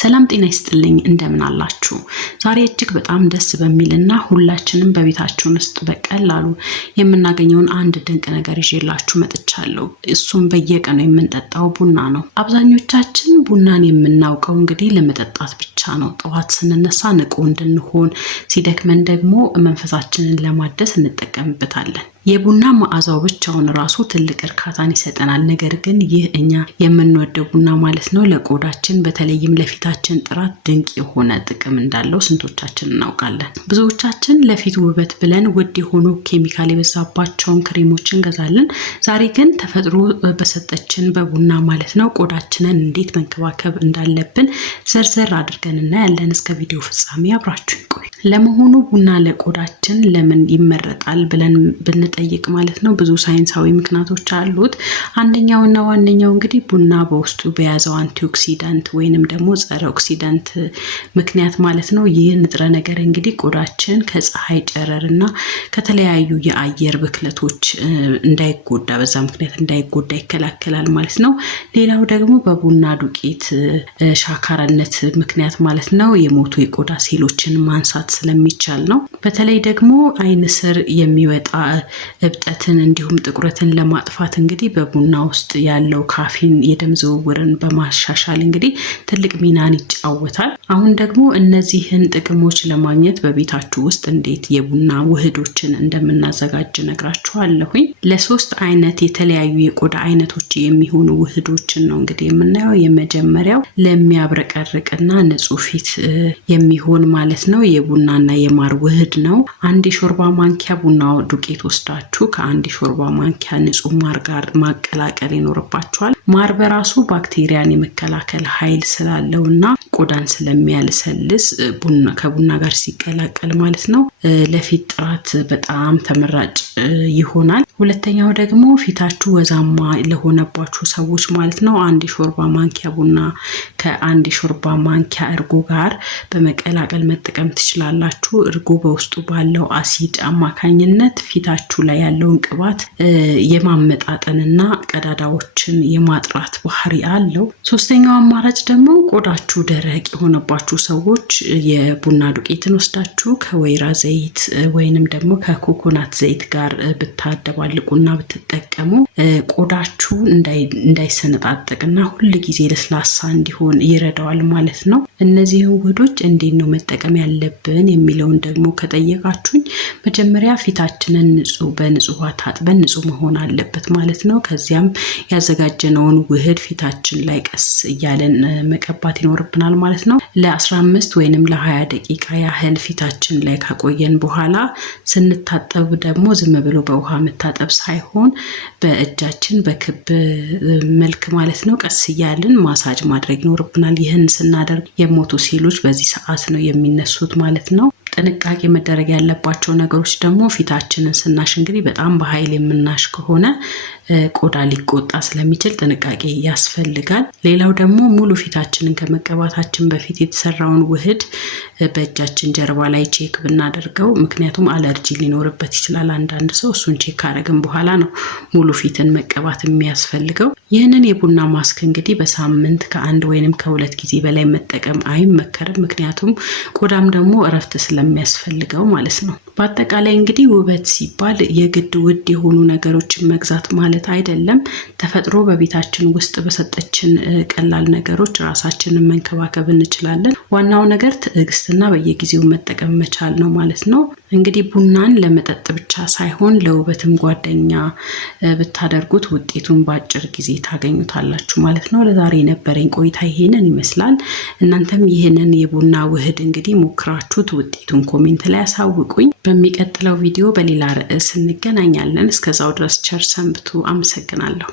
ሰላም ጤና ይስጥልኝ እንደምን አላችሁ ዛሬ እጅግ በጣም ደስ በሚልና ሁላችንም በቤታችን ውስጥ በቀላሉ የምናገኘውን አንድ ድንቅ ነገር ይዤላችሁ መጥቻለሁ እሱም በየቀኑ የምንጠጣው ቡና ነው አብዛኞቻችን ቡናን የምናውቀው እንግዲህ ለመጠጣት ብቻ ነው ጠዋት ስንነሳ ንቁ እንድንሆን ሲደክመን ደግሞ መንፈሳችንን ለማደስ እንጠቀምበታለን የቡና መዓዛው ብቻውን ራሱ ትልቅ እርካታን ይሰጠናል ነገር ግን ይህ እኛ የምንወደው ቡና ማለት ነው ለቆዳችን በተለይም ለፊታችን ጥራት ድንቅ የሆነ ጥቅም እንዳለው ስንቶቻችን እናውቃለን ብዙዎቻችን ለፊት ውበት ብለን ውድ የሆኑ ኬሚካል የበዛባቸውን ክሬሞችን እንገዛለን ዛሬ ግን ተፈጥሮ በሰጠችን በቡና ማለት ነው ቆዳችንን እንዴት መንከባከብ እንዳለብን ዘርዘር አድርገን እናያለን እስከ ቪዲዮ ፍጻሜ አብራችሁን ቆዩ ለመሆኑ ቡና ለቆዳችን ለምን ይመረጣል ብለን ጠይቅ ማለት ነው ብዙ ሳይንሳዊ ምክንያቶች አሉት አንደኛውና ዋነኛው እንግዲህ ቡና በውስጡ በያዘው አንቲኦክሲዳንት ወይንም ደግሞ ጸረ ኦክሲዳንት ምክንያት ማለት ነው ይህ ንጥረ ነገር እንግዲህ ቆዳችን ከፀሐይ ጨረርና ከተለያዩ የአየር ብክለቶች እንዳይጎዳ በዛ ምክንያት እንዳይጎዳ ይከላከላል ማለት ነው ሌላው ደግሞ በቡና ዱቄት ሻካራነት ምክንያት ማለት ነው የሞቱ የቆዳ ሴሎችን ማንሳት ስለሚቻል ነው በተለይ ደግሞ አይን ስር የሚወጣ እብጠትን እንዲሁም ጥቁረትን ለማጥፋት እንግዲህ በቡና ውስጥ ያለው ካፊን የደም ዝውውርን በማሻሻል እንግዲህ ትልቅ ሚናን ይጫወታል አሁን ደግሞ እነዚህን ጥቅሞች ለማግኘት በቤታችሁ ውስጥ እንዴት የቡና ውህዶችን እንደምናዘጋጅ ነግራችኋለሁኝ ለሶስት አይነት የተለያዩ የቆዳ አይነቶች የሚሆኑ ውህዶችን ነው እንግዲህ የምናየው የመጀመሪያው ለሚያብረቀርቅና ንጹህ ፊት የሚሆን ማለት ነው የቡናና የማር ውህድ ነው አንድ የሾርባ ማንኪያ ቡና ዱቄት ወስዳችሁ ከአንድ ሾርባ ማንኪያ ንጹህ ማር ጋር ማቀላቀል ይኖርባችኋል ማር በራሱ ባክቴሪያን የመከላከል ኃይል ስላለውና ቆዳን ስለሚያለሰልስ ከቡና ጋር ሲቀላቀል ማለት ነው ለፊት ጥራት በጣም ተመራጭ ይሆናል ሁለተኛው ደግሞ ፊታችሁ ወዛማ ለሆነባችሁ ሰዎች ማለት ነው አንድ ሾርባ ማንኪያ ቡና ከአንድ ሾርባ ማንኪያ እርጎ ጋር በመቀላቀል መጠቀም ትችላላችሁ እርጎ በውስጡ ባለው አሲድ አማካኝነት ፊታችሁ ላይ ያለውን ቅባት የማመጣጠንና ቀዳዳዎችን የማጥራት ባህሪ አለው ሶስተኛው አማራጭ ደግሞ ቆዳችሁ ደረቅ የሆነባችሁ ሰዎች የቡና ዱቄትን ወስዳችሁ ከወይራ ዘይት ወይንም ደግሞ ከኮኮናት ዘይት ጋር ብታደባልቁና ብትጠቀሙ ቆዳችሁ እንዳይሰነጣጠቅና ሁሉ ጊዜ ለስላሳ እንዲሆን ይረዳዋል ማለት ነው እነዚህን ውህዶች እንዴት ነው መጠቀም ያለብን የሚለውን ደግሞ ከጠየቃችሁኝ መጀመሪያ ፊታችንን በንጹህ ውሃ ታጥበን ንጹህ መሆን አለበት ማለት ነው ከዚያም ያዘጋጀነውን ውህድ ፊታችን ላይ ቀስ እያለን መቀባት ይኖርብናል ማለት ነው ለ15 ወይንም ለ20 ደቂቃ ያህል ፊታችን ላይ ካቆየን በኋላ ስንታጠብ ደግሞ ዝም ብሎ በውሃ መታጠብ ሳይሆን በእጃችን በክብ መልክ ማለት ነው ቀስ እያለን ማሳጅ ማድረግ ይኖርብናል ይህን ስናደርግ የሞቱ ሴሎች በዚህ ሰዓት ነው የሚነሱት ማለት ነው ጥንቃቄ መደረግ ያለባቸው ነገሮች ደግሞ ፊታችንን ስናሽ እንግዲህ በጣም በኃይል የምናሽ ከሆነ ቆዳ ሊቆጣ ስለሚችል ጥንቃቄ ያስፈልጋል ሌላው ደግሞ ሙሉ ፊታችንን ከመቀባታችን በፊት የተሰራውን ውህድ በእጃችን ጀርባ ላይ ቼክ ብናደርገው ምክንያቱም አለርጂ ሊኖርበት ይችላል አንዳንድ ሰው እሱን ቼክ አደረግን በኋላ ነው ሙሉ ፊትን መቀባት የሚያስፈልገው ይህንን የቡና ማስክ እንግዲህ በሳምንት ከአንድ ወይንም ከሁለት ጊዜ በላይ መጠቀም አይመከርም ምክንያቱም ቆዳም ደግሞ እረፍት ስለሚያስፈልገው ማለት ነው በአጠቃላይ እንግዲህ ውበት ሲባል የግድ ውድ የሆኑ ነገሮችን መግዛት ማለት አይደለም ተፈጥሮ በቤታችን ውስጥ በሰጠችን ቀላል ነገሮች ራሳችንን መንከባከብ እንችላለን ዋናው ነገር ትዕግስትና በየጊዜው መጠቀም መቻል ነው ማለት ነው እንግዲህ ቡናን ለመጠጥ ብቻ ሳይሆን ለውበትም ጓደኛ ብታደርጉት ውጤቱን በአጭር ጊዜ ታገኙታላችሁ ማለት ነው ለዛሬ የነበረኝ ቆይታ ይሄንን ይመስላል እናንተም ይሄንን የቡና ውህድ እንግዲህ ሞክራችሁት ውጤቱን ኮሜንት ላይ አሳውቁኝ በሚቀጥለው ቪዲዮ በሌላ ርዕስ እንገናኛለን እስከዛው ድረስ ቸር ሰንብቱ አመሰግናለሁ